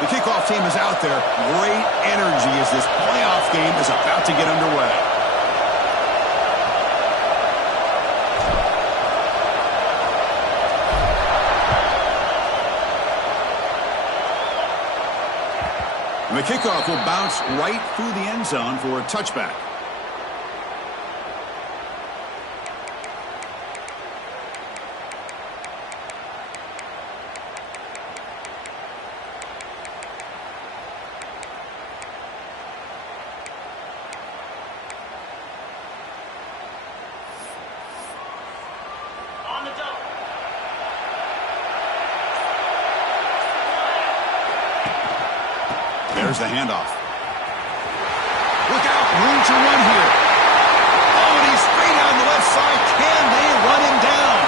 The kickoff team is out there. Great energy as this playoff game is about to get underway. And the kickoff will bounce right through the end zone for a touchback. There's the handoff. Look out, room to run here. Oh, and he's straight on the left side. Can they run him down?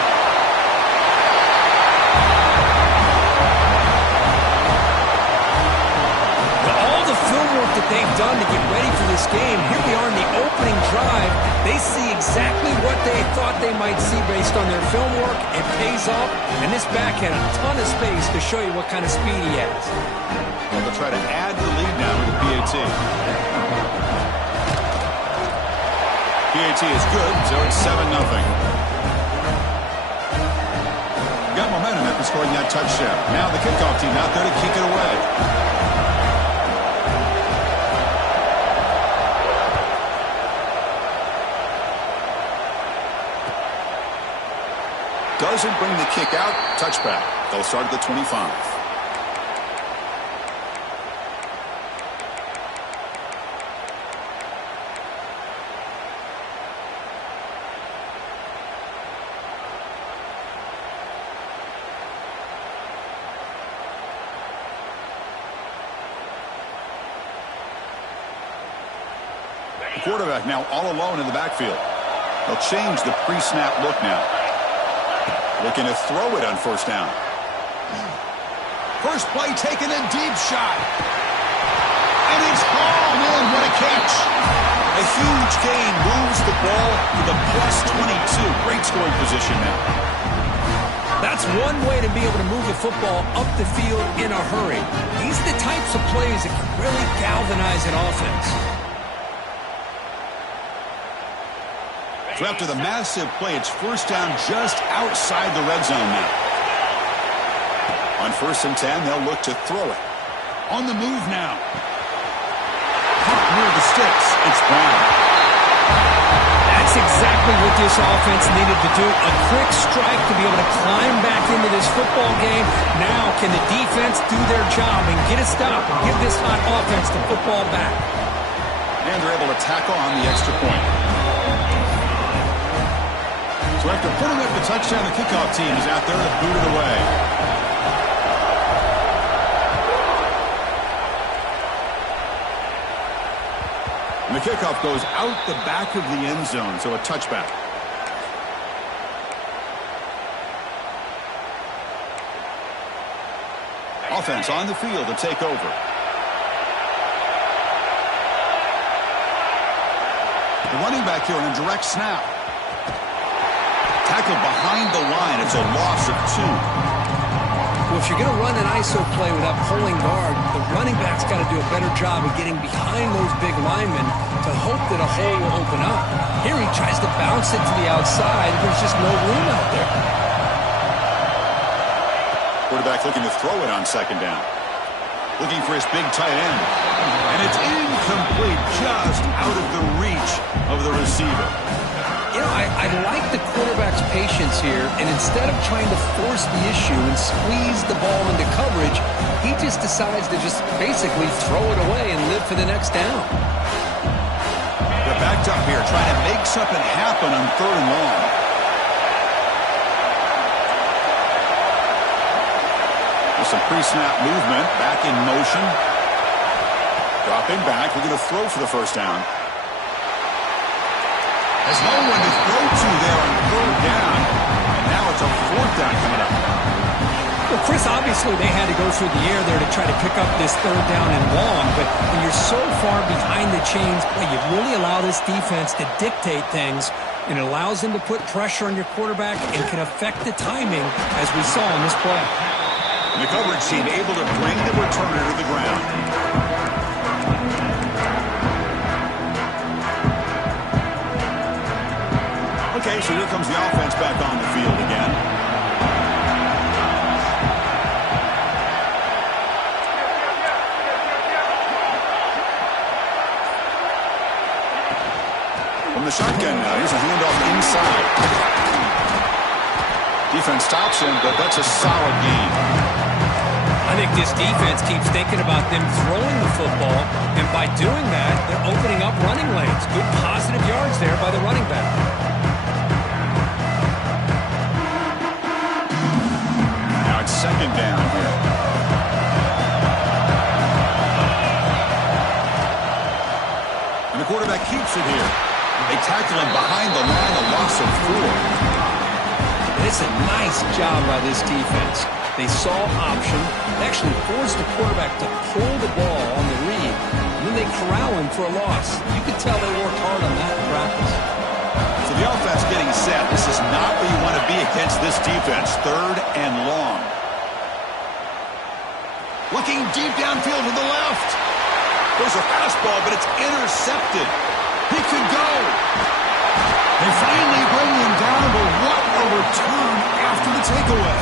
All the film work that they've done to get ready for this game, here we are in the opening drive. They see exactly what they thought they might see based on their film work. It pays off, and this back had a ton of space to show you what kind of speed he has. Well, they'll try to add the lead now with the PAT. PAT is good, so it's 7-0. Got momentum after scoring that touchdown. Now the kickoff team out there to kick it away. Doesn't bring the kick out. Touchback. They'll start at the 25. The quarterback now all alone in the backfield. They'll change the pre-snap look now. Looking to throw it on first down. First play taken a deep shot. And it's hauled in. What a catch. A huge gain moves the ball to the +22. Great scoring position now. That's one way to be able to move the football up the field in a hurry. These are the types of plays that can really galvanize an offense. So after the massive play, it's first down just outside the red zone now. On 1st and 10, they'll look to throw it. On the move now. Caught near the sticks. It's Brown. That's exactly what this offense needed to do. A quick strike to be able to climb back into this football game. Now can the defense do their job and get a stop and give this hot offense the football back? And they're able to tackle on the extra point. So after putting up the touchdown, the kickoff team is out there to boot it away. And the kickoff goes out the back of the end zone, so a touchback. Offense on the field to take over. The running back here on a direct snap. Tackled behind the line. It's a loss of 2. Well, if you're going to run an ISO play without pulling guard, the running back's got to do a better job of getting behind those big linemen to hope that a hole will open up. Here he tries to bounce it to the outside. There's just no room out there. Quarterback looking to throw it on 2nd down. Looking for his big tight end. And it's incomplete, just out of the reach of the receiver. You know, I like the quarterback's patience here, and instead of trying to force the issue and squeeze the ball into coverage, he just decides to just basically throw it away and live for the next down. They're backed up here, trying to make something happen on 3rd and long. With some pre-snap movement, back in motion. Dropping back, looking to throw for the first down. There's no one to throw to there on 3rd down. And now it's a 4th down coming up. Well, Chris, obviously they had to go through the air there to try to pick up this 3rd down and long, but when you're so far behind the chains, boy, you really allow this defense to dictate things, and it allows them to put pressure on your quarterback and can affect the timing, as we saw in this play. And the coverage team able to bring the returner to the the shotgun now. Here's a handoff inside. Defense stops him, but that's a solid gain. I think this defense keeps thinking about them throwing the football, and by doing that, they're opening up running lanes. Good positive yards there by the running back. Now it's second down here. And the quarterback keeps it here. They tackle him behind the line, a loss of 4. It's a nice job by this defense. They saw option. They actually forced the quarterback to pull the ball on the read, and then they corral him for a loss. You could tell they worked hard on that in practice. So the offense getting set. This is not where you want to be against this defense. Third and long. Looking deep downfield to the left. There's a fastball, but it's intercepted. He could go. They finally bring him down, but what a return after the takeaway.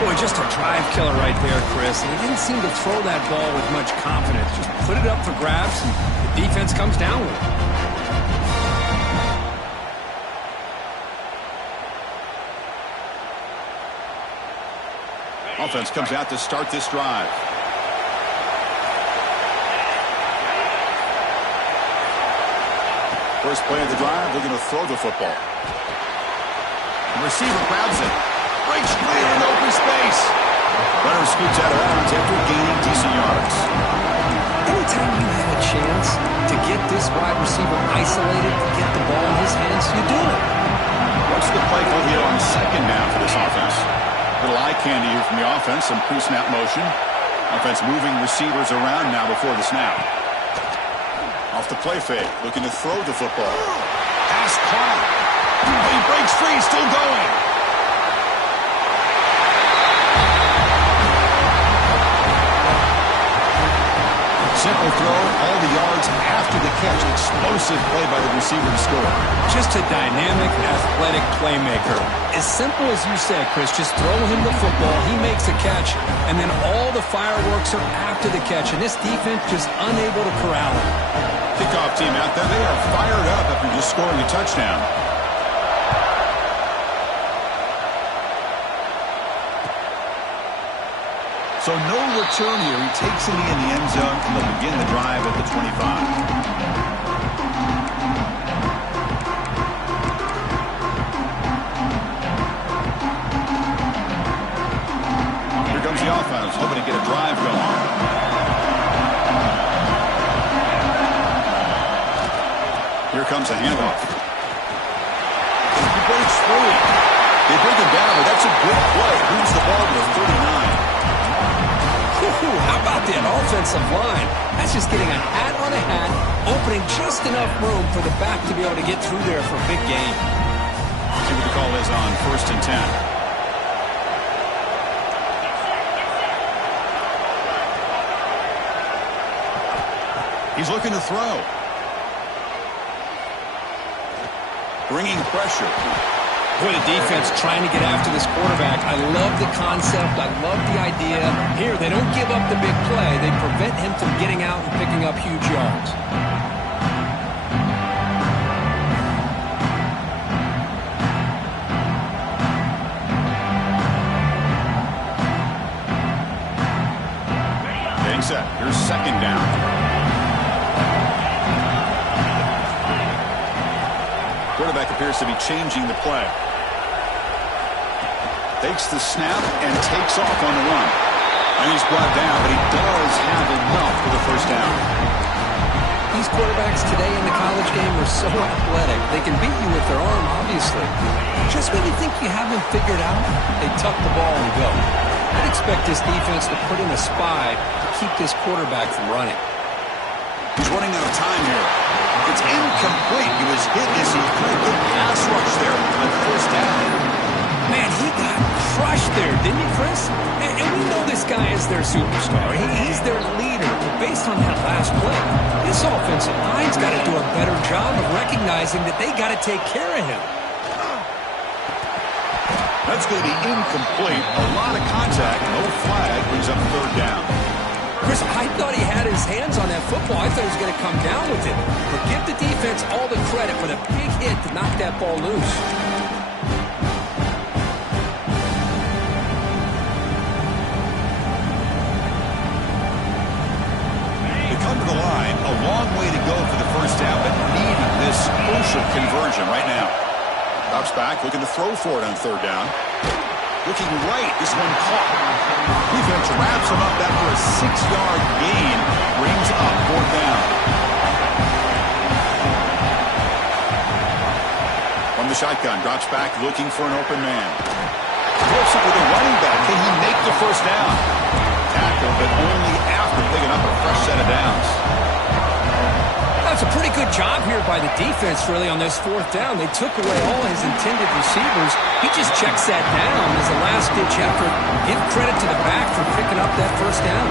Boy, just a drive killer right there, Chris. And he didn't seem to throw that ball with much confidence. Just put it up for grabs, and the defense comes down with it. Offense comes out to start this drive. First play of the drive, they're going to throw the football. The receiver grabs it. Breaks clear in open space. Runner scoots out of bounds after gaining decent yards. Anytime you have a chance to get this wide receiver isolated, get the ball in his hands, you do it. What's the play call here on second down for this offense? Little eye candy here from the offense, some pre-snap motion. Offense moving receivers around now before the snap. Off the play fake, looking to throw the football. Pass caught. He breaks free, still going. Simple throw, all the yards after the catch. Explosive play by the receiver to score. Just a dynamic, athletic playmaker. As simple as you said, Chris, just throw him the football, he makes a catch, and then all the fireworks are after the catch, and this defense just unable to corral him. Kickoff team out there, they are fired up after just scoring a touchdown. So no return here. He takes it in the end zone, and they'll begin the drive at the 25. Here comes the offense, hoping to get a drive going. Here comes a handoff. He breaks free. They bring him down, but that's a good play. Moves the ball to the 39. How about that offensive line? That's just getting a hat on a hat, opening just enough room for the back to be able to get through there for a big gain. See what the call is on 1st and 10. He's looking to throw. Bringing pressure. Boy, the defense trying to get after this quarterback. I love the concept. I love the idea. Here, they don't give up the big play. They prevent him from getting out and picking up huge yards. Getting set. Here's second down. Quarterback appears to be changing the play. Takes the snap and takes off on the run. And he's brought down, but he does have enough for the first down. These quarterbacks today in the college game are so athletic. They can beat you with their arm, obviously. Just when you think you have them figured out, they tuck the ball and go. I'd expect this defense to put in a spy to keep this quarterback from running. He's running out of time here. It's incomplete. He was hit as he could. Good pass rush there on first down. Man, he got crushed there, didn't he, Chris? And we know this guy is their superstar. He's their leader. But based on that last play, this offensive line's got to do a better job of recognizing that they got to take care of him. That's going to be incomplete. A lot of contact. No flag. Brings up third down. Chris, I thought he had his his hands on that football. I thought he was going to come down with it. But give the defense all the credit for the big hit to knock that ball loose. They come to the line, a long way to go for the first down, but needing this crucial conversion right now. Drops back, looking to throw for it on third down. Looking right, this one caught. Defense wraps him up after a 6-yard gain. Brings up fourth down. From the shotgun, drops back, looking for an open man. Flips it with a running back. Can he make the first down? Tackle, but only after picking up a fresh set of downs. That's a pretty good job here by the defense, really, on this fourth down. They took away all his intended receivers. He just checks that down as a last-ditch effort. Give credit to the back for picking up that first down.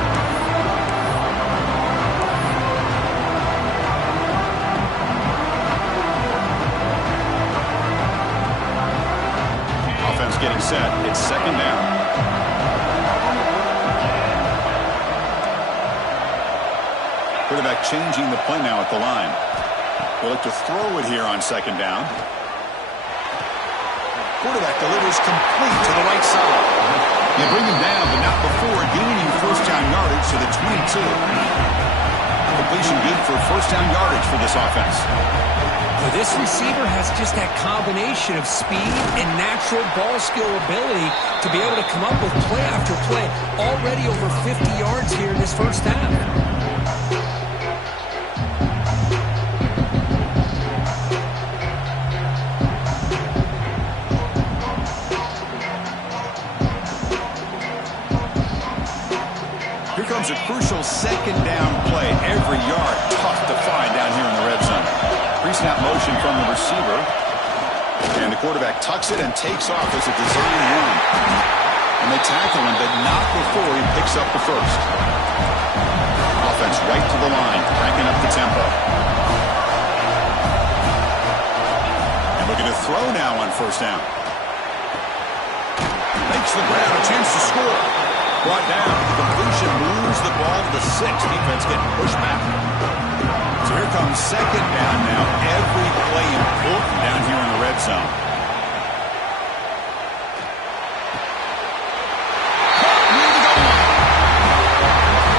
Offense getting set. It's second down. Quarterback changing the play now at the line. They'll look to throw it here on second down. Quarterback delivers complete to the right side. They bring him down, but not before gaining first down yardage to the 22. Completion good for first down yardage for this offense. Well, this receiver has just that combination of speed and natural ball skill ability to be able to come up with play after play. Already over 50 yards here in this first half. A crucial second down play. Every yard tough to find down here in the red zone. Pre-snap motion from the receiver. And the quarterback tucks it and takes off as a deserving run. And they tackle him, but not before he picks up the first. Offense right to the line, cranking up the tempo. And looking to throw now on first down. Makes the grab, a chance to score. Brought down. The completion moves the ball to the 6. Defense getting pushed back. So here comes second down now. Every play important down here in the red zone.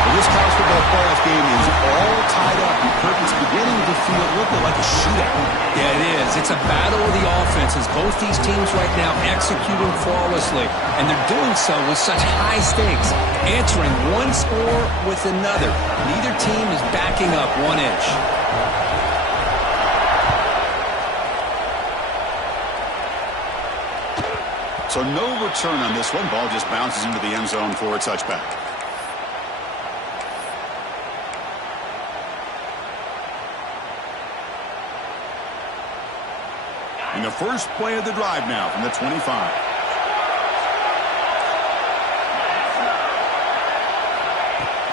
Well, this college football playoff game is all tied up. It's beginning to feel a little bit like a shootout. Yeah, it is. It's a battle of the offenses. Both these teams right now executing flawlessly, and they're doing so with such high stakes, answering one score with another. Neither team is backing up 1 inch. So no return on this one. Ball just bounces into the end zone for a touchback. And the first play of the drive now from the 25.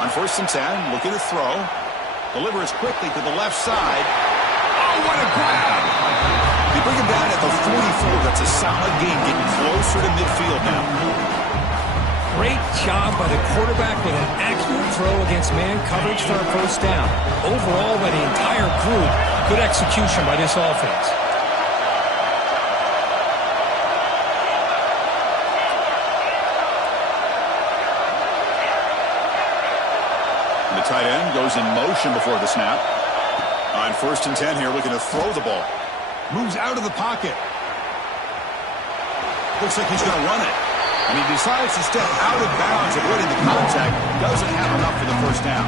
On first and 10, looking to throw. Delivers quickly to the left side. Oh, what a grab! They bring him down at the 44. That's a solid gain, getting closer to midfield now. Great job by the quarterback with an accurate throw against man coverage for a first down. Overall, by the entire group, good execution by this offense. The tight end goes in motion before the snap. On first and 10 here, looking to throw the ball. Moves out of the pocket. Looks like he's going to run it. And he decides to step out of bounds, avoiding the contact. Doesn't have enough for the first down.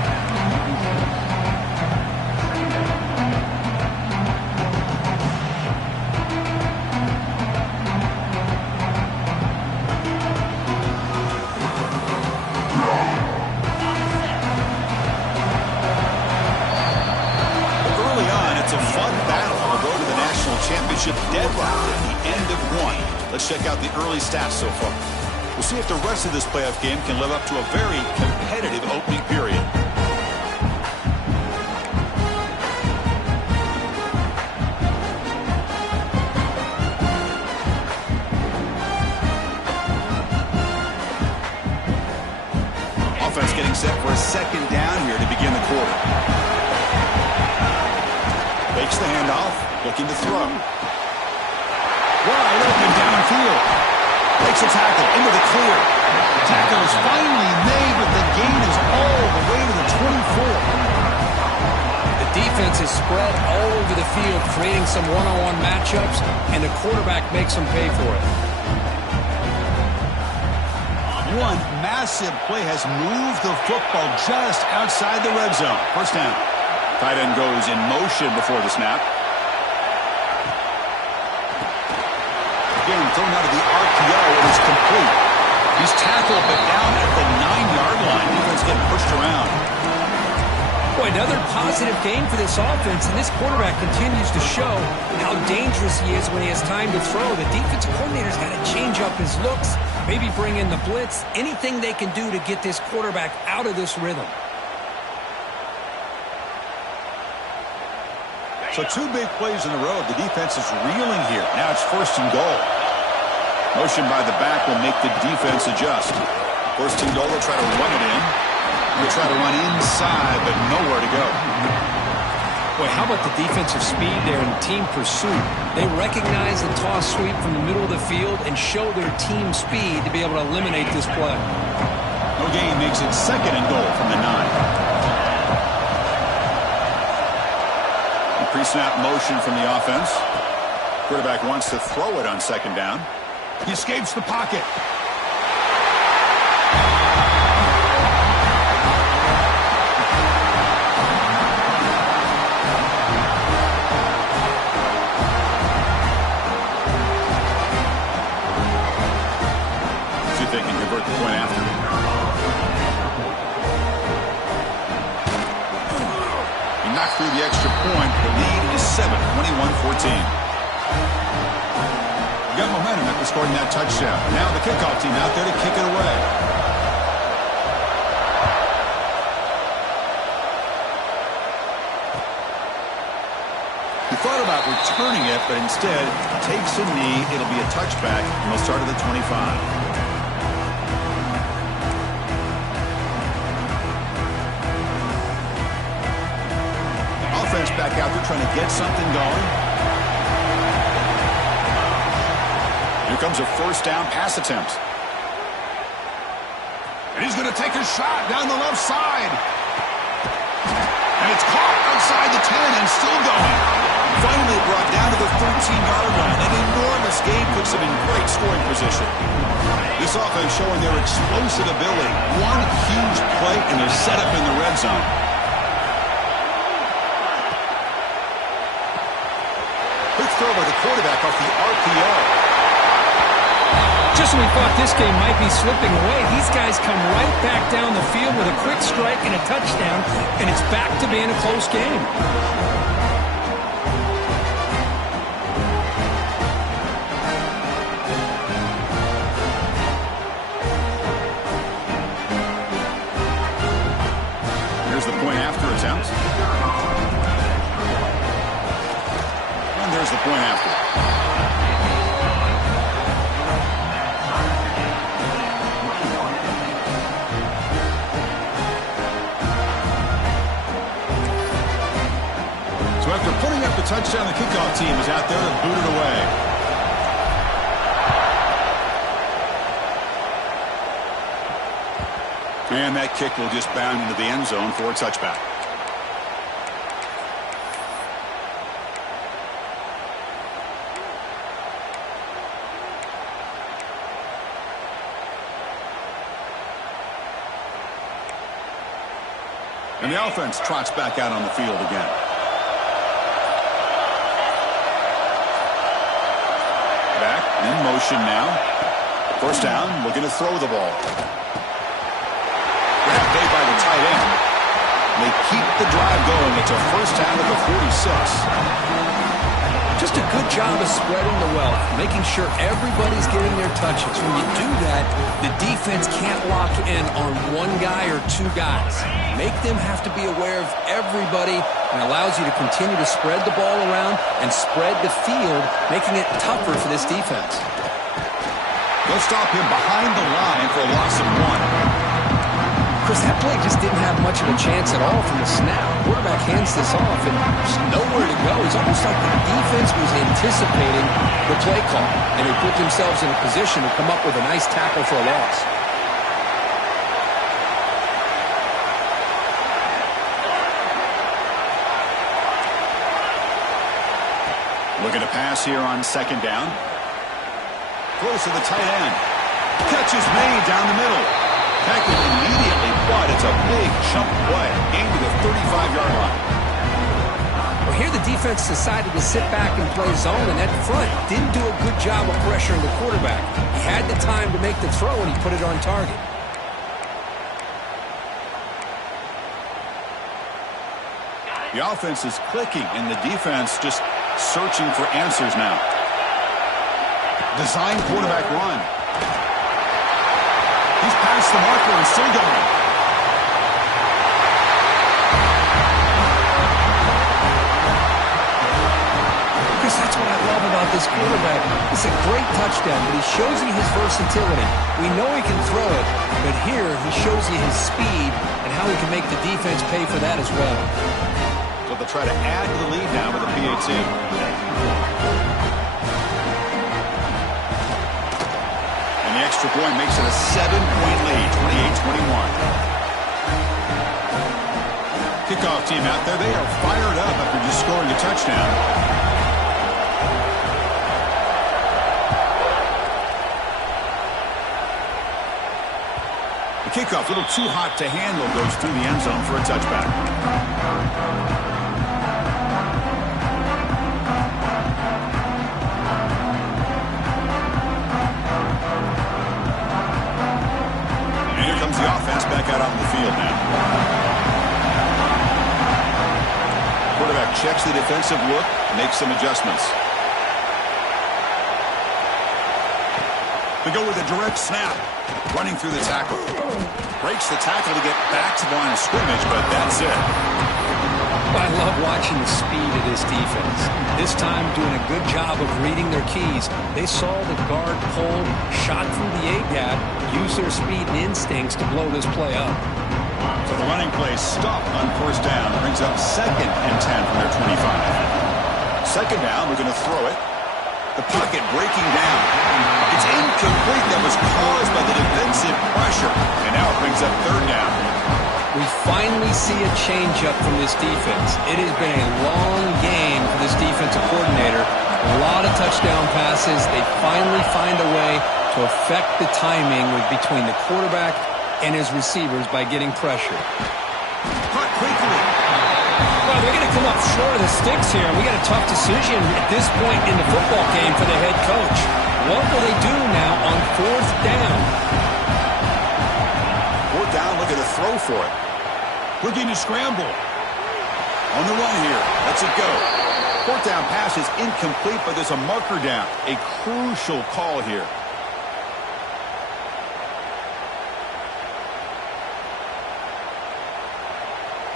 Championship deadlocked at the end of one. Let's check out the early stats so far. We'll see if the rest of this playoff game can live up to a very competitive opening period. offense getting set for a second down here to begin the quarter. Fakes the handoff, looking to throw. Wide open downfield. Takes a tackle into the clear. Tackle is finally made, but the gain is all the way to the 24. The defense is spread all over the field, creating some one-on-one matchups, and the quarterback makes them pay for it. One massive play has moved the football just outside the red zone. First down. Tight end goes in motion before the snap. Again, thrown out of the RPO, it is complete. He's tackled, but down at the 9-yard line. Defense getting pushed around. Boy, another positive game for this offense, and this quarterback continues to show how dangerous he is when he has time to throw. The defensive coordinator's got to change up his looks, maybe bring in the blitz, anything they can do to get this quarterback out of this rhythm. So 2 big plays in a row. The defense is reeling here. Now it's first and goal. Motion by the back will make the defense adjust. First and goal, they'll try to run it in. They'll try to run inside, but nowhere to go. Boy, how about the defensive speed there in team pursuit? They recognize the toss sweep from the middle of the field and show their team speed to be able to eliminate this play. No gain makes it second and goal from the 9. Pre-snap motion from the offense. Quarterback wants to throw it on second down. He escapes the pocket. See if they can convert the point after. Knocked through the extra point. The lead is 7, 21-14. Got momentum after scoring that touchdown. Now the kickoff team out there to kick it away. He thought about returning it, but instead takes a knee. It'll be a touchback, and they'll start at the 25. Back out there trying to get something going. Here comes a first down pass attempt. And he's going to take a shot down the left side. And it's caught outside the 10 and still going. Finally brought down to the 13-yard line. An enormous gain puts them in great scoring position. This offense showing their explosive ability. One huge play and they're set up in the red zone. Throw by the quarterback off the RPO. Just when we thought this game might be slipping away, these guys come right back down the field with a quick strike and a touchdown, and it's back to being a close game. Here's the point after attempt. There's the point after. So after putting up the touchdown, the kickoff team is out there to boot it away. And that kick will just bound into the end zone for a touchback. And the offense trots back out on the field again. Back in motion now. First down, looking to throw the ball. Grab made by the tight end. And they keep the drive going. It's a first down at the 46. Just a good job of spreading the wealth, making sure everybody's getting their touches. When you do that, the defense can't lock in on one guy or two guys. Make them have to be aware of everybody and allows you to continue to spread the ball around and spread the field, making it tougher for this defense. They'll stop him behind the line for a loss of 1. Chris, that play just didn't have much of a chance at all from the snap. Quarterback hands this off, and there's nowhere to go. It's almost like the defense was anticipating the play call, and they put themselves in a position to come up with a nice tackle for a loss. Looking to pass here on second down. Throws to the tight end. Catch is made down the middle. Tackled immediately, but it's a big chunk play. Gain to the 35-yard line. Well, here the defense decided to sit back and play zone, and that front didn't do a good job of pressuring the quarterback. He had the time to make the throw, and he put it on target. The offense is clicking, and the defense just searching for answers now. Design quarterback run. He's past the marker and still going. Chris, that's what I love about this quarterback. It's a great touchdown, but he shows you his versatility. We know he can throw it, but here he shows you his speed and how he can make the defense pay for that as well. So they'll try to add to the lead now with a PAT. And the extra point makes it a 7-point lead, 28-21. Kickoff team out there, they are fired up after just scoring a touchdown. The kickoff, a little too hot to handle, goes through the end zone for a touchback. The offense back out on the field now. Quarterback checks the defensive look, makes some adjustments. They go with a direct snap, running through the tackle. Breaks the tackle to get back to the line of scrimmage, but that's it. I love watching the speed of this defense. This time doing a good job of reading their keys. They saw the guard pulled, shot through the A-gap, used their speed and instincts to blow this play up. So the running play stopped on first down. Brings up 2nd and 10 from their 25. Second down, we're going to throw it. The pocket breaking down. It's incomplete. That was caused by the defensive pressure. And now it brings up 3rd down. We finally see a change-up from this defense. It has been a long game for this defensive coordinator. A lot of touchdown passes. They finally find a way to affect the timing between the quarterback and his receivers by getting pressure. Caught quickly. Well, they're going to come up short of the sticks here. We got a tough decision at this point in the football game for the head coach. What will they do now on 4th down? Down, looking to throw for it. Looking to scramble. On the run here. Lets it go. 4th down pass is incomplete, but there's a marker down. A crucial call here.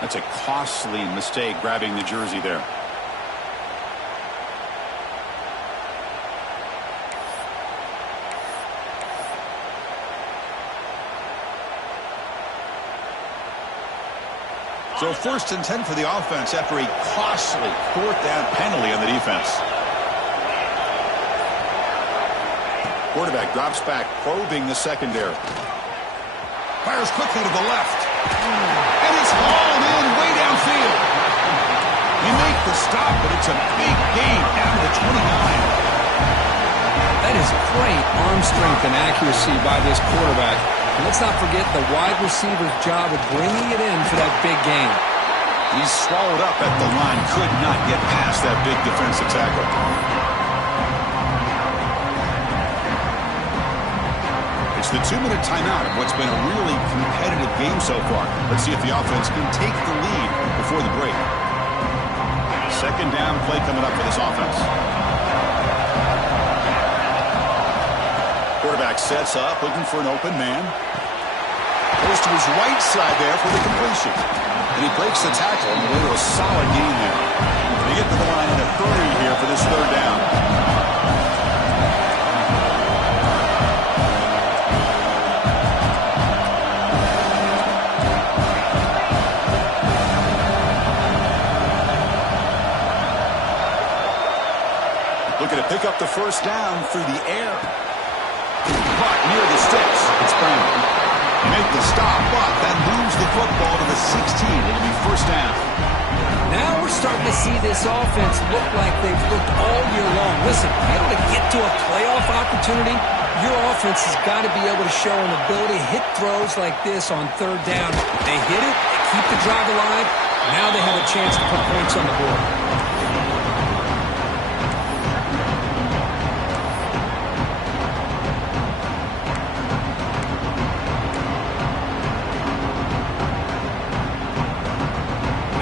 That's a costly mistake grabbing the jersey there. So 1st and 10 for the offense after a costly 4th down penalty on the defense. Quarterback drops back, probing the secondary. Fires quickly to the left. And it's hauled in way downfield. He make the stop, but it's a big gain down to the 29. That is great arm strength and accuracy by this quarterback. And let's not forget the wide receiver's job of bringing it in for that big gain. He's swallowed up at the line, could not get past that big defensive tackle. It's the 2-minute timeout of what's been a really competitive game so far. Let's see if the offense can take the lead before the break. 2nd down play coming up for this offense. Quarterback sets up, looking for an open man. Goes to his right side there for the completion. And he breaks the tackle on the way to a solid gain there. They get to the line in a hurry here for this 3rd down. pick up the first down through the air. Caught near the sticks. It's Brown. Make the stop, but that moves the football to the 16. It'll be first down. Now we're starting to see this offense look like they've looked all year long. Listen, to be able to get to a playoff opportunity, your offense has got to be able to show an ability to hit throws like this on third down. They hit it, they keep the drive alive. Now they have a chance to put points on the board.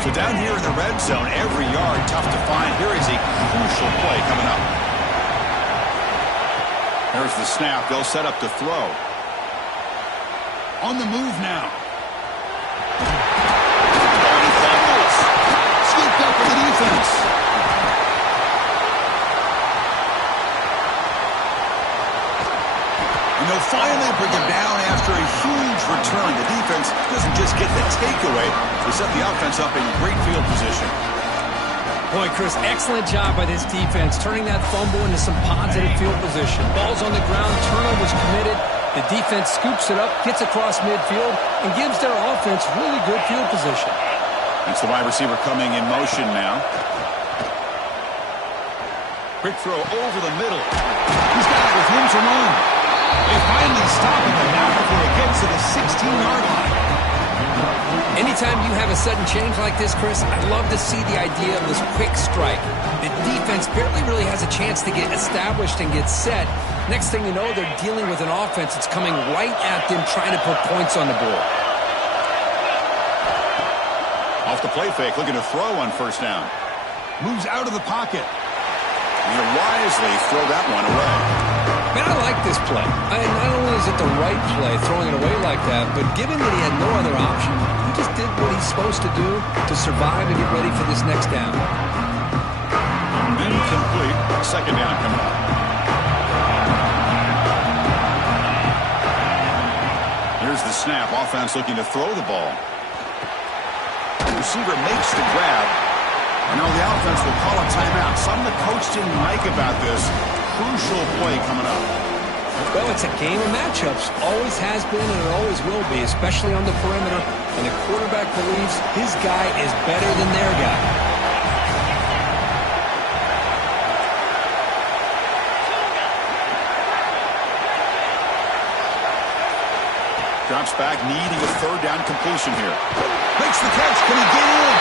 So down here in the red zone, every yard tough to find. Here is a crucial play coming up. There's the snap. They'll set up to throw. On the move now. And he fumbles. Scooped up with the defense. And they'll finally bring him down after a huge return. The defense doesn't just get the takeaway. They set the offense up in great field position. Boy, Chris, excellent job by this defense, turning that fumble into some positive field position. Ball's on the ground, turnovers committed. The defense scoops it up, gets across midfield, and gives their offense really good field position. It's the wide receiver coming in motion now. Quick throw over the middle. He's got it with room to run. They finally stop him now before it gets to the 16-yard line. Anytime you have a sudden change like this, Chris, I love to see the idea of this quick strike. The defense barely really has a chance to get established and get set. Next thing you know, they're dealing with an offense that's coming right at them, trying to put points on the board. Off the play fake, looking to throw on first down. Moves out of the pocket. And he'll wisely throw that one away. Man, I like this play. Not only is it the right play, throwing it away like that, but given that he had no other option, he just did what he's supposed to do to survive and get ready for this next down. Incomplete. Second down coming up. Here's the snap. Offense looking to throw the ball. The receiver makes the grab. And now the offense will call a timeout. Something the coach didn't like about this. Crucial play coming up. Well, it's a game of matchups. Always has been and it always will be, especially on the perimeter. And the quarterback believes his guy is better than their guy. Drops back, needing a third down completion here. Makes the catch. Can he get in?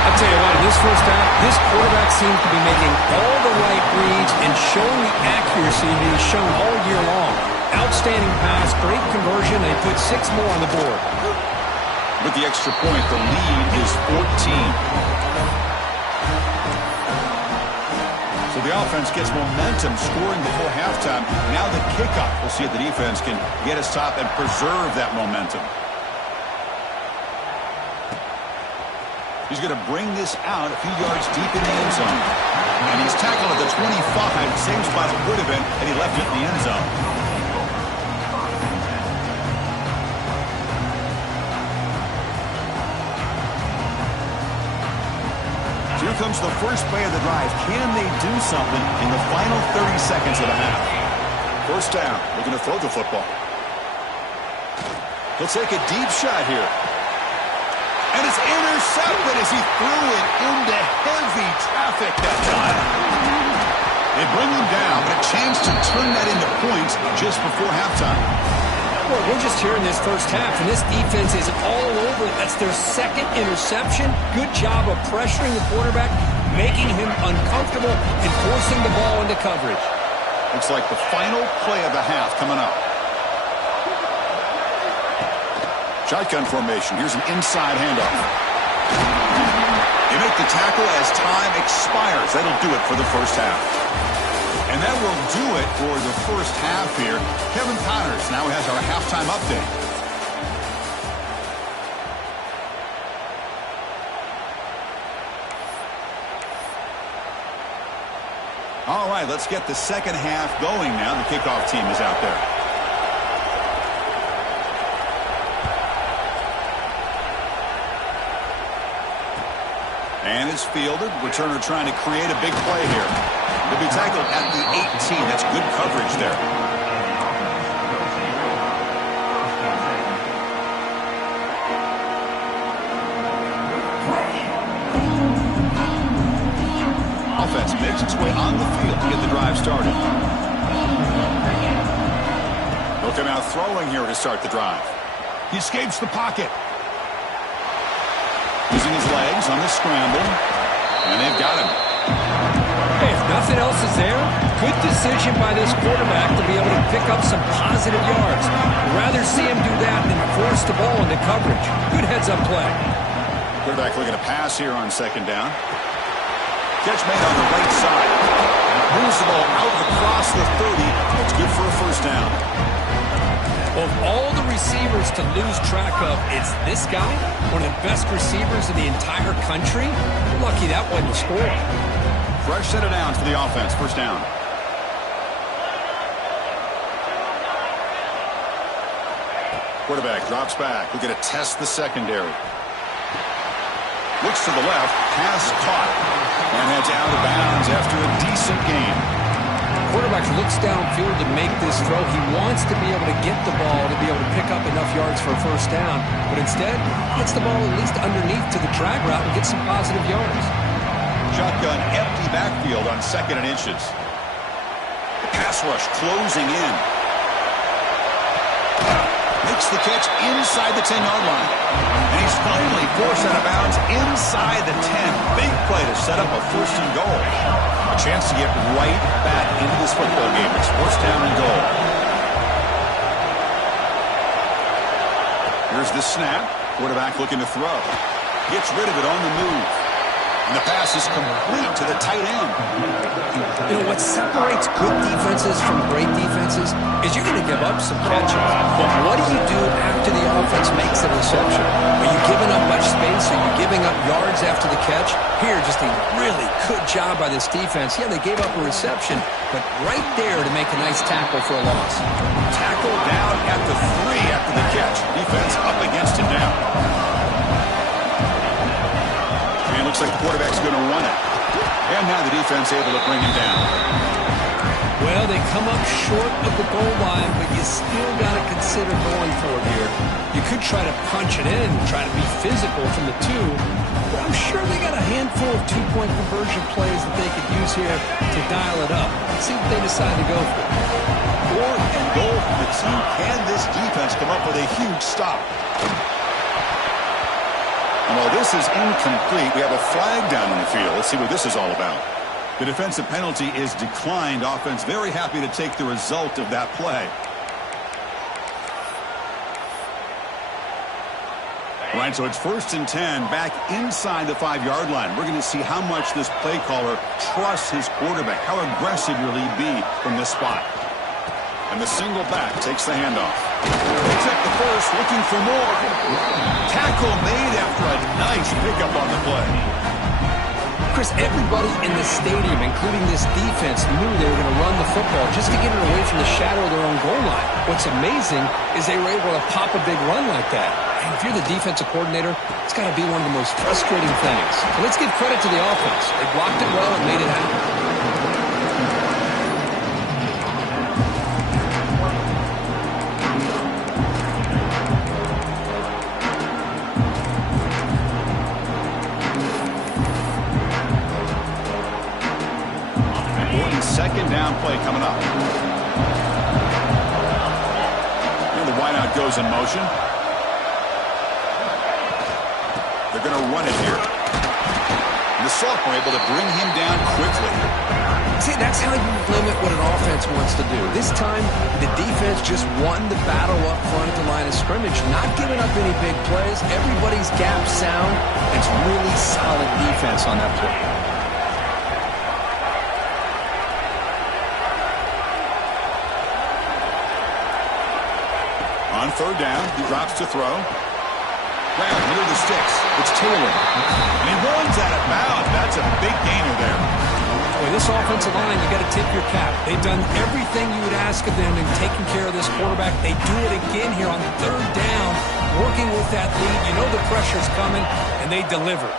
I'll tell you what, in this first half, this quarterback seems to be making all the right reads and showing the accuracy that he's shown all year long. Outstanding pass, great conversion, and he put 6 more on the board. With the extra point, the lead is 14. So the offense gets momentum, scoring before halftime. Now the kickoff. We'll see if the defense can get a stop and preserve that momentum. He's going to bring this out a few yards deep in the end zone. And he's tackled at the 25, same spot it would have been, and he left it in the end zone. So here comes the first play of the drive. Can they do something in the final 30 seconds of the half? First down, looking to throw the football. He'll take a deep shot here. And it's intercepted as he threw it into heavy traffic that time. They bring him down, but a chance to turn that into points just before halftime. Well, we're just here in this first half, and this defense is all over it. That's their second interception. Good job of pressuring the quarterback, making him uncomfortable, and forcing the ball into coverage. Looks like the final play of the half coming up. Shotgun formation. Here's an inside handoff. They make the tackle as time expires. That'll do it for the first half. And that will do it for the first half here. Kevin Connors now has our halftime update. All right, let's get the second half going now. The kickoff team is out there. And it's fielded. Returner trying to create a big play here. He'll be tackled at the 18. That's good coverage there. Offense makes its way on the field to get the drive started. Looking out throwing here to start the drive. He escapes the pocket. Using his legs on the scramble. And they've got him. Hey, if nothing else is there, good decision by this quarterback to be able to pick up some positive yards. I'd rather see him do that than force the ball into coverage. Good heads-up play. Quarterback looking to pass here on second down. Catch made on the right side. Moves the ball out across the 30. It's good for a first down. Of all the receivers to lose track of, it's this guy, one of the best receivers in the entire country. You're lucky that wasn't a score. Fresh set of downs for the offense. First down. Quarterback drops back. We're going to test the secondary. Looks to the left. Pass caught. And heads out of bounds after a decent gain. Quarterback looks downfield to make this throw. He wants to be able to get the ball to be able to pick up enough yards for a first down. But instead, gets the ball at least underneath to the drag route and gets some positive yards. Shotgun empty backfield on 2nd and inches. The pass rush closing in. Makes the catch inside the 10-yard line. And he's finally forced out of bounds inside the 10. Big play to set up a 1st and goal. A chance to get right back into this football game. It's 1st down and goal. Here's the snap. Quarterback looking to throw. Gets rid of it on the move. And the pass is complete to the tight end. You know, what separates good defenses from great defenses is you're going to give up some catches. But what do you do after the offense makes a reception? Are you giving up much space? Are you giving up yards after the catch? Here, just a really good job by this defense. Yeah, they gave up a reception, but right there to make a nice tackle for a loss. Tackle down at the 3 after the catch. Defense up against him now. And looks like the quarterback's going to run it. And now the defense able to bring him down. Well, they come up short of the goal line, but you still got to consider going for it here. You could try to punch it in, try to be physical from the 2, but I'm sure they got a handful of 2-point conversion plays that they could use here to dial it up. Let's see what they decide to go for. 4th and goal for the team. Can this defense come up with a huge stop? And while this is incomplete, we have a flag down in the field. Let's see what this is all about. The defensive penalty is declined. Offense very happy to take the result of that play. Right, so it's 1st and 10 back inside the 5-yard line. We're going to see how much this play caller trusts his quarterback. How aggressive will he be from this spot? And the single back takes the handoff. They check the first, looking for more. Tackle made after a nice pickup on the play. Chris, everybody in the stadium, including this defense, knew they were going to run the football just to get it away from the shadow of their own goal line. What's amazing is they were able to pop a big run like that. And if you're the defensive coordinator, it's got to be one of the most frustrating things. So let's give credit to the offense. They blocked it well and made it happen. 2nd down play coming up. And the wideout goes in motion. They're going to run it here. And the sophomore able to bring him down quickly. See, that's how you limit what an offense wants to do. This time, the defense just won the battle up front at the line of scrimmage, not giving up any big plays. Everybody's gap sound. It's really solid defense on that play. On 3rd down, he drops to throw. Brown near the sticks. It's Taylor. And he runs out of bounds. That's a big gainer there. Boy, this offensive line, you got to tip your cap. They've done everything you would ask of them in taking care of this quarterback. They do it again here on 3rd down, working with that lead. You know the pressure's coming, and they deliver.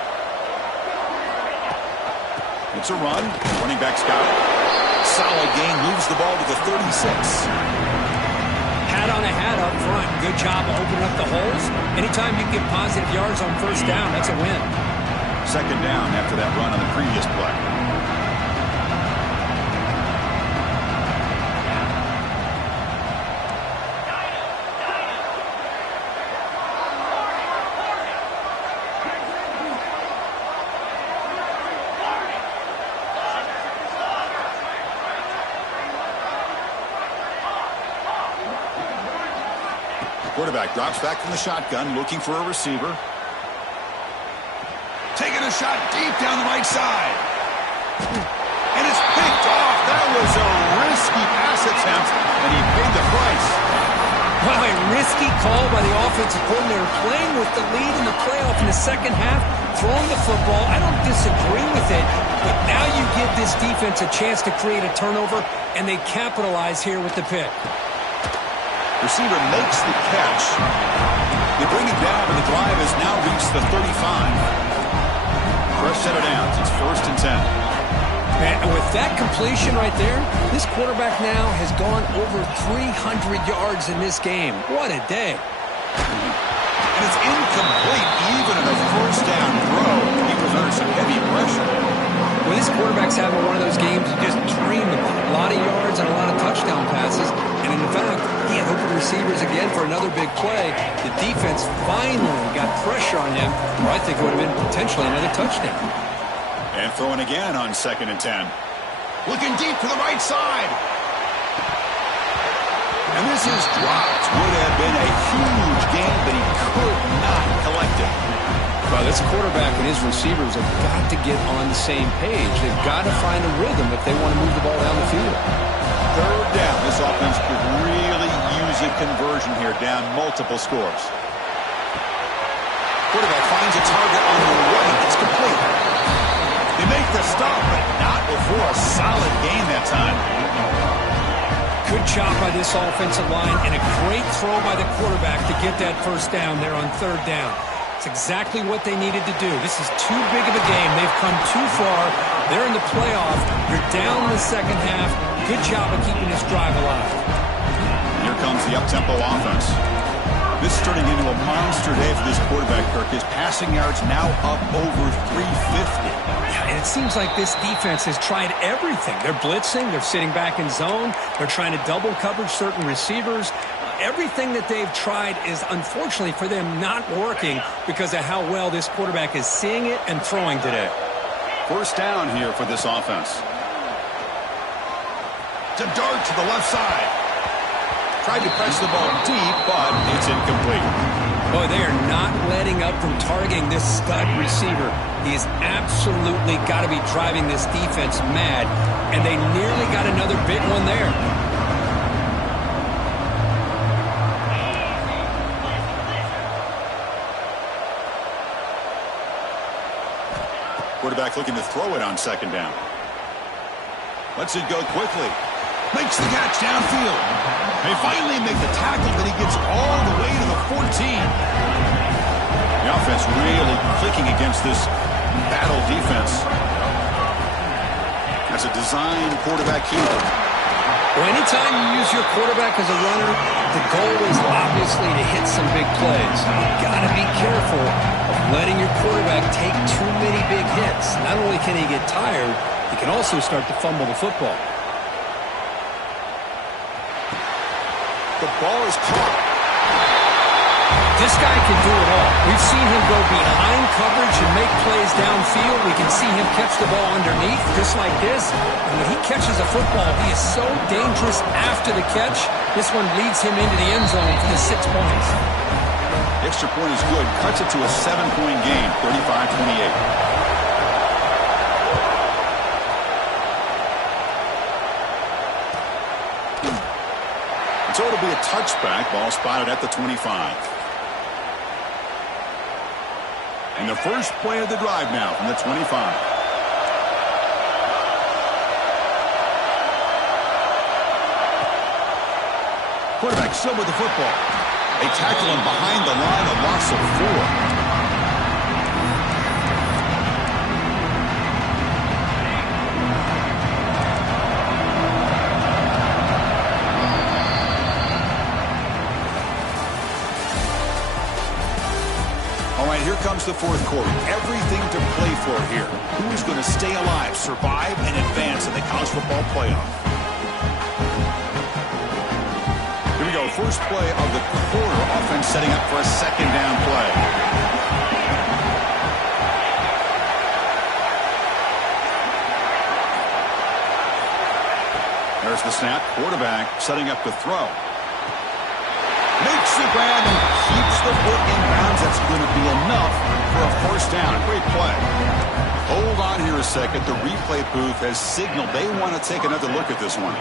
It's a run. Running back's got it. Solid gain. Moves the ball to the 36. Hat on a hat up front. Good job of opening up the holes. Anytime you get positive yards on first down, that's a win. Second down after that run on the previous play. Quarterback drops back from the shotgun, looking for a receiver. Taking a shot deep down the right side. And it's picked off. That was a risky pass attempt, and he paid the price. Wow, a risky call by the offensive coordinator, playing with the lead in the playoff in the second half, throwing the football. I don't disagree with it, but now you give this defense a chance to create a turnover, and they capitalize here with the pick. Receiver makes the catch. They bring it down, and the drive has now reached the 35. Fresh set of downs. It's 1st and 10. And with that completion right there, this quarterback now has gone over 300 yards in this game. What a day. And it's incomplete, even in a first down throw. He was under some heavy pressure. Well, this quarterback's having one of those games you just dream about. A lot of yards and a lot of touchdown passes. And in fact, he had open receivers again for another big play. The defense finally got pressure on him, or I think it would have been potentially another touchdown. And throwing again on 2nd and 10. Looking deep to the right side. And this is dropped. Would have been a huge gain, but he could not collect it. Well, this quarterback and his receivers have got to get on the same page. They've got to find a rhythm if they want to move the ball down the field. 3rd down. This offense could really use a conversion here, down multiple scores. Quarterback finds a target on the right. It's complete. They make the stop, but not before a solid gain that time. Good job by this offensive line, and a great throw by the quarterback to get that first down there on 3rd down. It's exactly what they needed to do. This is too big of a game. They've come too far. They're in the playoff. You're down in the second half. Good job of keeping this drive alive. Here comes the up-tempo offense. This is turning into a monster day for this quarterback, Kirk. His passing yards now up over 350. Yeah, and it seems like this defense has tried everything. They're blitzing. They're sitting back in zone. They're trying to double coverage certain receivers. Everything that they've tried is, unfortunately for them, not working because of how well this quarterback is seeing it and throwing today. First down here for this offense. To dart to the left side. Tried to press the ball deep, but it's incomplete. Boy, they are not letting up from targeting this stud receiver. He has absolutely got to be driving this defense mad, and they nearly got another big one there. Quarterback looking to throw it on 2nd down. Lets it go quickly. Makes the catch downfield. They finally make the tackle, but he gets all the way to the 14. The offense really clicking against this battle defense. That's a design quarterback keeper. Well, anytime you use your quarterback as a runner, the goal is obviously to hit some big plays. You've got to be careful of letting your quarterback take too many big hits. Not only can he get tired, he can also start to fumble the football. The ball is caught. This guy can do it all. We've seen him go behind coverage and make plays downfield. We can see him catch the ball underneath, just like this. And when he catches a football, he is so dangerous after the catch. This one leads him into the end zone for the 6 points. The extra point is good. Cuts it to a 7-point game, 35-28. So it'll be a touchback. Ball spotted at the 25. And the first play of the drive now from the 25. Quarterback still with the football. They tackle him behind the line, a loss of 4. And here comes the fourth quarter. Everything to play for here. Who is going to stay alive, survive, and advance in the college football playoff? Here we go. First play of the quarter. Offense setting up for a second down play. There's the snap. Quarterback setting up to throw. Makes the grab and keeps the foot in bounds. That's going to be enough for a first down. Great play. Hold on here a second. The replay booth has signaled they want to take another look at this one.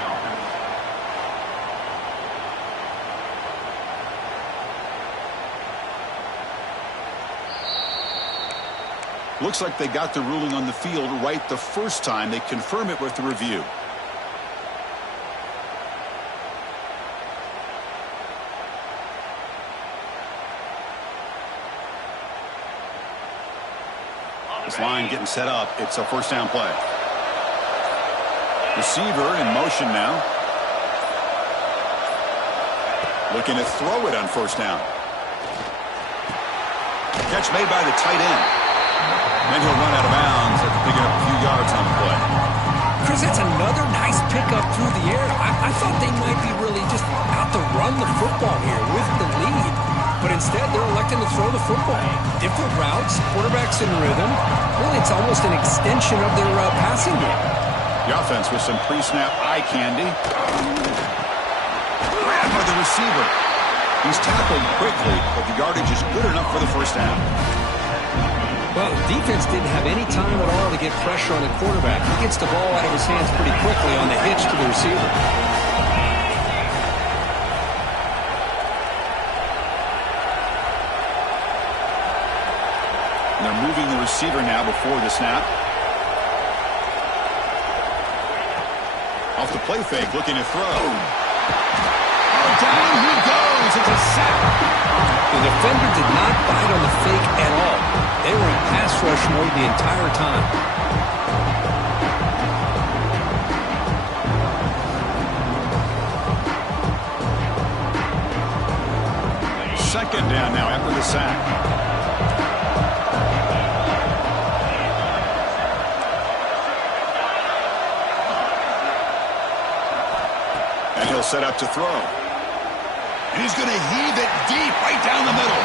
Looks like they got the ruling on the field right the first time. They confirm it with the review. This line getting set up. It's a first down play. Receiver in motion now. Looking to throw it on first down. Catch made by the tight end. Then he'll run out of bounds after picking up a few yards on the play. Chris, that's another nice pickup through the air. I thought they might be really just out to run the football here with the lead. But instead, they're electing to throw the football. Different routes, quarterbacks in rhythm. Really, it's almost an extension of their passing game. The offense with some pre-snap eye candy. Grab by the receiver. He's tackled quickly, but the yardage is good enough for the first down. Well, the defense didn't have any time at all to get pressure on the quarterback. He gets the ball out of his hands pretty quickly on the hitch to the receiver. They're moving the receiver now before the snap. Off the play fake, looking to throw. Oh, down he goes. It's a sack. The defender did not bite on the fake at all. They were in pass rush mode the entire time. Second down now after the sack. Set up to throw. And he's going to heave it deep right down the middle.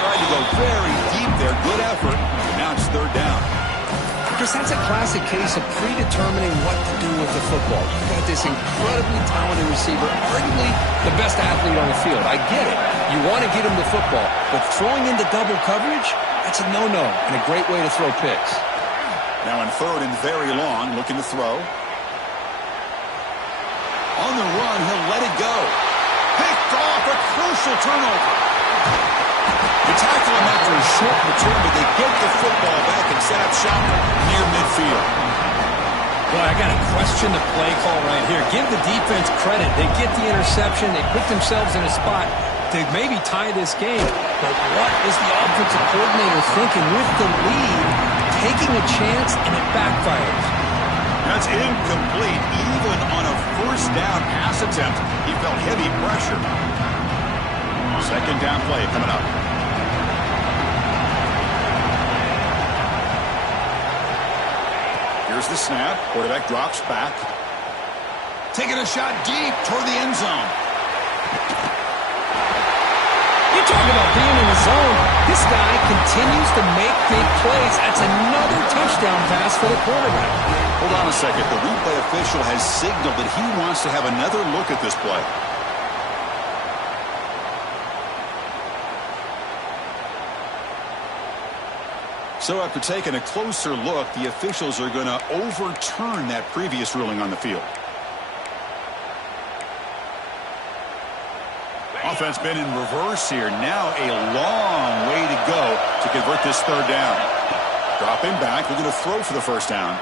Trying to go very deep there. Good effort. Now it's third down. Chris, that's a classic case of predetermining what to do with the football. You've got this incredibly talented receiver, arguably the best athlete on the field. I get it. You want to get him the football, but throwing into double coverage, that's a no-no and a great way to throw picks. Now on third and very long, looking to throw. On the run, he'll let it go. Picked off, a crucial turnover. They tackle him after a short return, but they get the football back and set up shop near midfield. Boy, I got to question the play call right here. Give the defense credit. They get the interception. They put themselves in a spot to maybe tie this game. But what is the offensive coordinator thinking with the lead, taking a chance, and it backfires? That's incomplete. Even on a first down pass attempt, he felt heavy pressure. Second down play coming up. Here's the snap. Quarterback drops back. Taking a shot deep toward the end zone. You talk about being in the zone. This guy continues to make big plays. That's another touchdown pass for the quarterback. Hold on a second. The replay official has signaled that he wants to have another look at this play. So after taking a closer look, the officials are going to overturn that previous ruling on the field. Offense been in reverse here. Now a long way to go to convert this third down. Dropping back, looking to throw for the first down.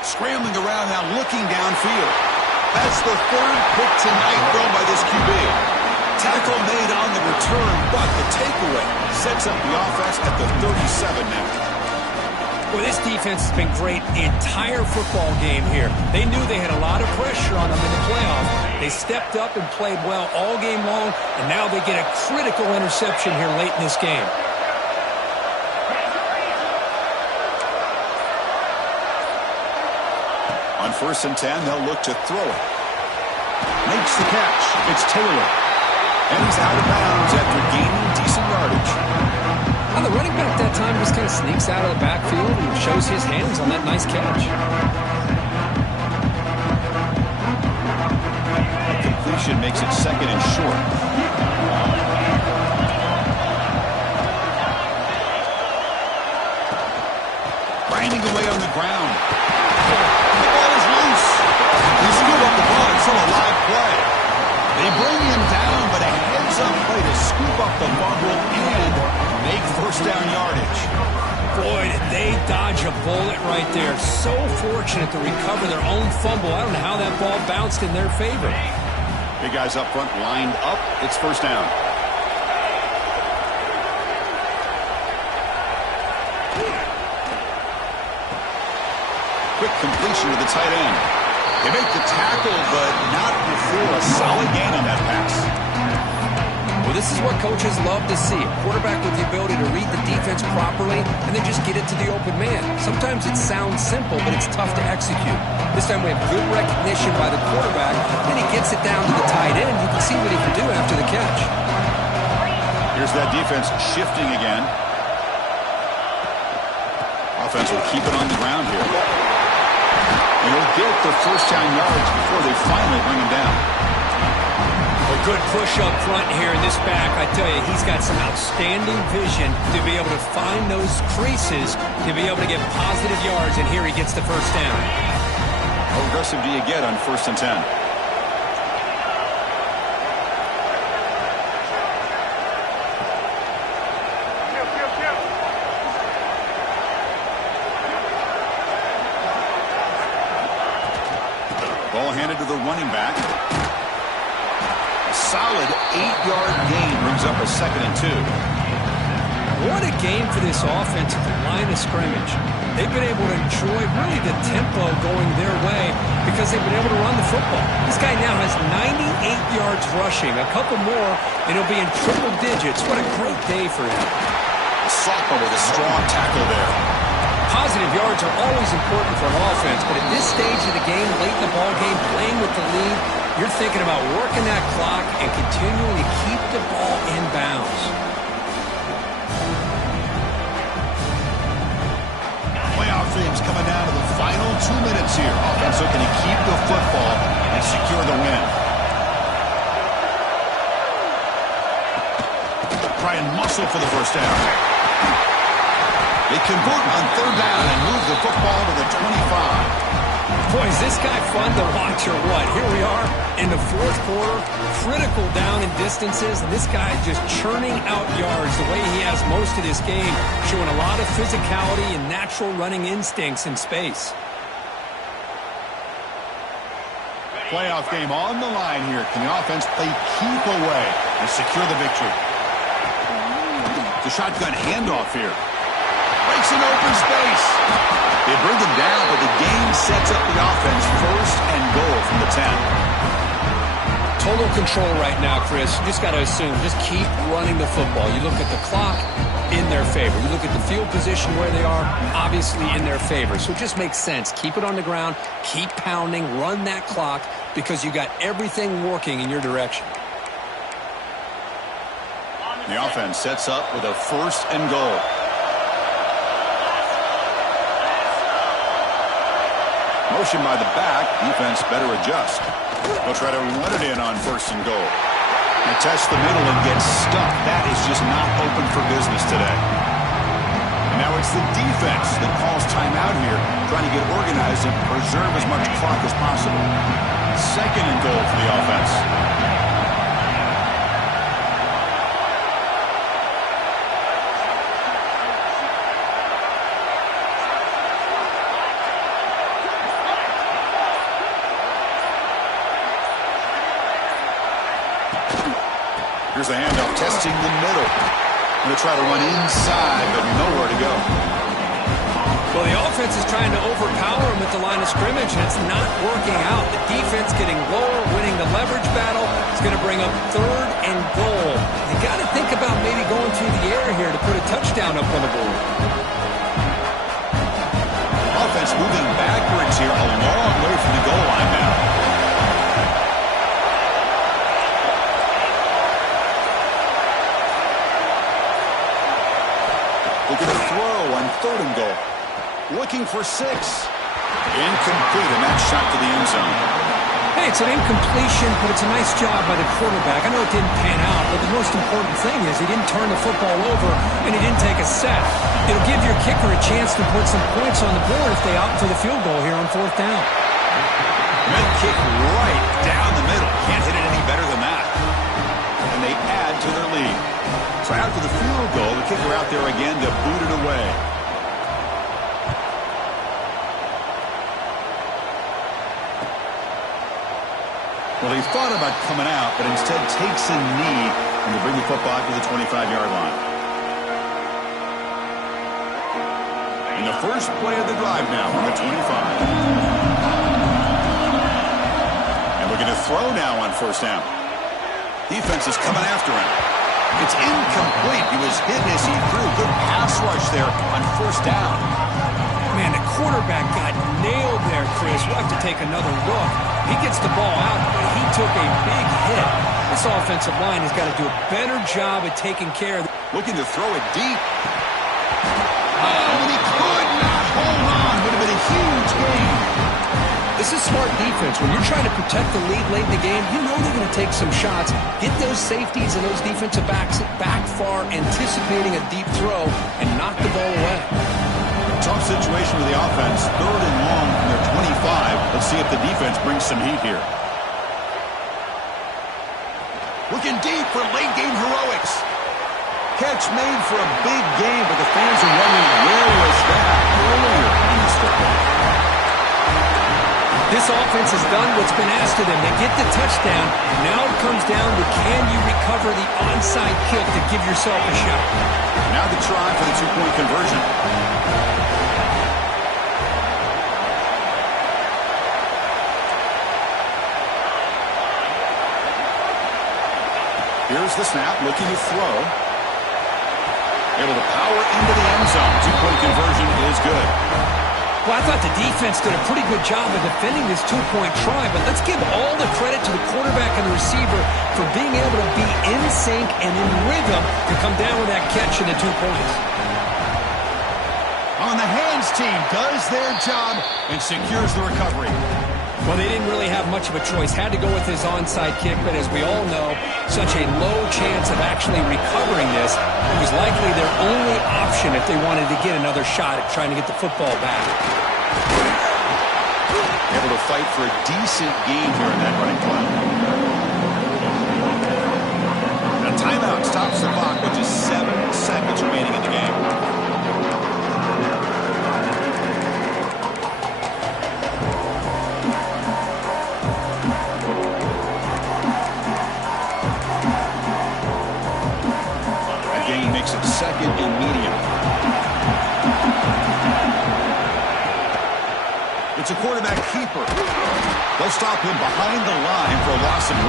Scrambling around now, looking downfield. That's the third pick tonight thrown by this QB. Tackle made on the return, but the takeaway sets up the offense at the 37 now. Well, this defense has been great the entire football game here. They knew they had a lot of pressure on them in the playoff. They stepped up and played well all game long, and now they get a critical interception here late in this game. On 1st and 10, they'll look to throw it. Makes the catch. It's Taylor. And he's out of bounds after gaining decent yardage. Well, the running back that time just kind of sneaks out of the backfield and shows his hands on that nice catch. A completion makes it 2nd and short. Grinding away on the ground. The ball is loose. He scooped up the ball. It's still a live play. They bring him down, but a heads-up play to scoop up the fumble and make 1st down yardage. Boy, did they dodge a bullet right there. So fortunate to recover their own fumble. I don't know how that ball bounced in their favor. Big guys up front lined up. It's 1st down. Quick completion to the tight end. They make the tackle, but not before a solid gain on that pass. Well, this is what coaches love to see. A quarterback with the ability to read the defense properly and then just get it to the open man. Sometimes it sounds simple, but it's tough to execute. This time we have good recognition by the quarterback. Then he gets it down to the tight end. You can see what he can do after the catch. Here's that defense shifting again. Offense will keep it on the ground here. He'll get the 1st down yards before they finally bring him down. A good push up front here in this back. I tell you, he's got some outstanding vision to be able to find those creases, to be able to get positive yards, and here he gets the 1st down. How aggressive do you get on 1st and 10? Ball handed to the running back. A solid 8-yard gain brings up a 2nd and 2. What a game for this offense at the line of scrimmage. They've been able to enjoy really the tempo going their way because they've been able to run the football. This guy now has 98 yards rushing, a couple more, and he'll be in triple digits. What a great day for him. A sophomore with a strong tackle there. Positive yards are always important for an offense, but at this stage of the game, late in the ball game, playing with the lead, you're thinking about working that clock and continuing to keep the ball in bounds. Playoff dreams coming down to the final 2 minutes here. Offense looking to keep the football and secure the win. Try and muscle for the 1st down. They convert on 3rd down and move the football to the 25. Boy, is this guy fun to watch or what? Here we are in the 4th quarter, critical down in distances, and this guy just churning out yards the way he has most of this game, showing a lot of physicality and natural running instincts in space. Playoff game on the line here. Can the offense play keep away and secure the victory? The shotgun handoff here. Breaks an open space. They bring him down, but the game sets up the offense 1st and goal from the 10. Total control right now, Chris. You just got to assume, just keep running the football. You look at the clock, in their favor. You look at the field position where they are, obviously in their favor. So it just makes sense. Keep it on the ground, keep pounding, run that clock, because you got everything working in your direction. The offense sets up with a 1st and goal. Motion by the back. Defense better adjust. They'll try to run it in on 1st and goal. They test the middle and get stuck. That is just not open for business today. And now it's the defense that calls timeout here, trying to get organized and preserve as much clock as possible. 2nd and goal for the offense. Here's the handoff, testing the middle. Going to try to run inside, but nowhere to go. Well, the offense is trying to overpower him at the line of scrimmage, and it's not working out. The defense getting lower, winning the leverage battle. It's going to bring up 3rd and goal. You got to think about maybe going through the air here to put a touchdown up on the board. Offense moving backwards here, a long way from the goal line now. Looking to throw on 3rd and goal. Looking for 6. Incomplete, and that shot to the end zone. Hey, it's an incompletion, but it's a nice job by the quarterback. I know it didn't pan out, but the most important thing is he didn't turn the football over and he didn't take a sack. It'll give your kicker a chance to put some points on the board if they opt for the field goal here on 4th down. Good kick right down the middle. Can't hit it any better than that. And they add to their lead. So after the field goal, the kicker out there again to boot it away. Well, he thought about coming out, but instead takes a knee and to bring the football to the 25-yard line. And the first play of the drive now on the 25. And we're going to throw now on 1st down. Defense is coming after him. It's incomplete. He was hit as he threw. Good pass rush there on 1st down. Man, the quarterback got nailed there, Chris. We'll have to take another look. He gets the ball out, but he took a big hit. This offensive line has got to do a better job at taking care of it. Looking to throw it deep. Oh, and he could not hold on. Would have been a huge gain. This is smart defense. When you're trying to protect the lead late in the game, you know they're going to take some shots. Get those safeties and those defensive backs back far, anticipating a deep throw, and knock the ball away. Tough situation with the offense. 3rd and long from their 25. Let's see if the defense brings some heat here. Looking deep for late-game heroics. Catch made for a big game, but the fans are wondering where was that earlier in this football. This offense has done what's been asked of them. They get the touchdown. Now it comes down to can you recover the onside kick to give yourself a shot. Now the try for the 2-point conversion. Here's the snap, looking to throw. Able to power into the end zone. 2-point conversion is good. Well, I thought the defense did a pretty good job of defending this 2-point try, but let's give all the credit to the quarterback and the receiver for being able to be in sync and in rhythm to come down with that catch and the 2 points. On the hands team does their job and secures the recovery. Well, they didn't really have much of a choice. Had to go with his onside kick, but as we all know, such a low chance of actually recovering this. It was likely their only option if they wanted to get another shot at trying to get the football back. Able to fight for a decent gain here in that running play. A timeout stops the clock with just 7 seconds remaining in the game. Makes it 2nd and medium. It's a quarterback keeper. They'll stop him behind the line for a loss of 1.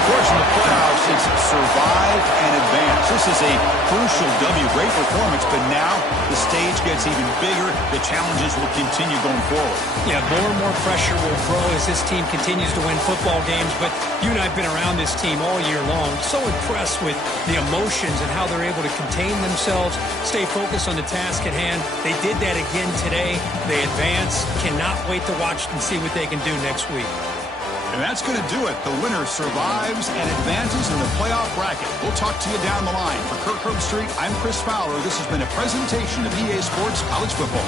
Of course, in the playoffs, it's survive and advance. This is a crucial W. Great performance, but now the stage gets even bigger. The challenges will continue going forward. Yeah, more and more pressure will grow as this team continues to win football games, but you and I have been around this team all year long. So impressed with the emotions and how they're able to contain themselves, stay focused on the task at hand. They did that again today. They advance. Cannot wait to watch and see what they can do next week. And that's going to do it. The winner survives and advances in the playoff bracket. We'll talk to you down the line. For Kirk Herbstreit, I'm Chris Fowler. This has been a presentation of EA Sports College Football.